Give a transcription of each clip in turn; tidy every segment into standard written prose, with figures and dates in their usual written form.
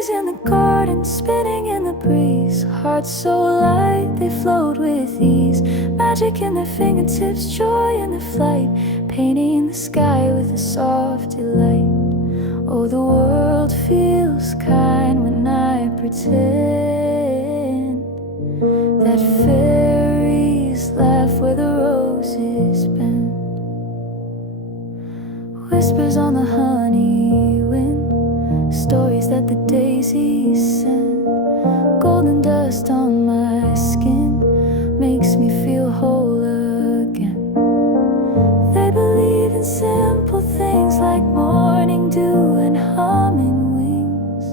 Fairies in the garden, spinning in the breeze, hearts so light they float with ease. Magic in their fingertips, joy in their flight, painting the sky with a soft delight. Oh, the world feels kind when I pretend that fairies laugh where the roses bend. Whispers on the honey wind, stories that the daisies send. Golden dust on my skin makes me feel whole again. They believe in simple things like morning dew and humming wings.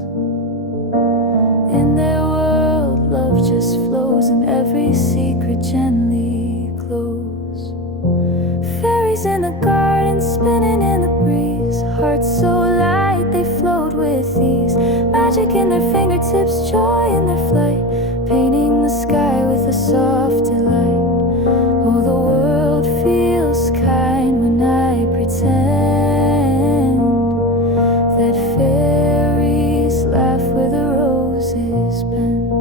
In their world, love just flows and every secret gently glows. Fairies in the garden, spinning in the breeze, hearts so light they float with ease. Magic in their fingertips, joy in their flight, painting the sky with a soft delight. Oh, the world feels kind when I pretend that fairies laugh where the roses bend.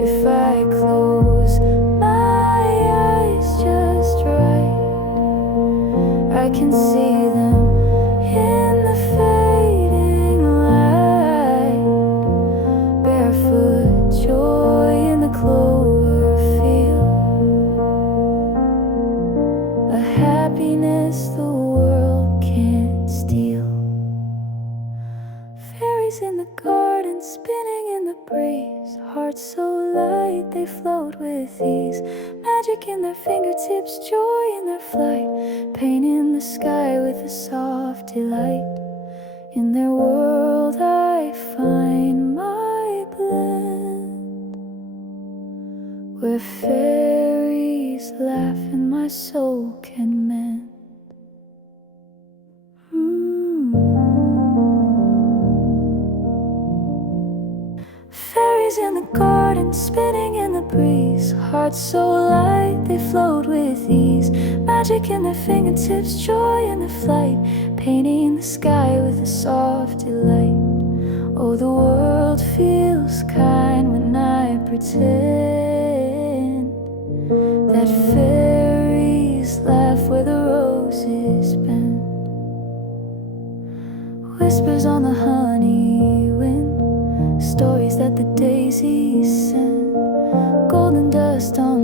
If I close my eyes just right, I can see them in the fading light. Barefoot, joy in the clover field, a happiness the world can't steal. Fairies in the garden, spinning in the breeze, hearts so light they float with ease. Magic in their fingertips, joy in their flight, painting the sky with a soft delight. In their world I find my blend, where fairies laugh and my soul can mend. Fairies in the garden, spinning in the breeze, hearts so light they float with ease. Magic in their fingertips, joy in their flight, painting the sky with a soft delight. Oh, the world feels kind when I pretend that fairies laugh where the roses bend. Whispers on the honey wind, stories that the daisies send. Golden dust on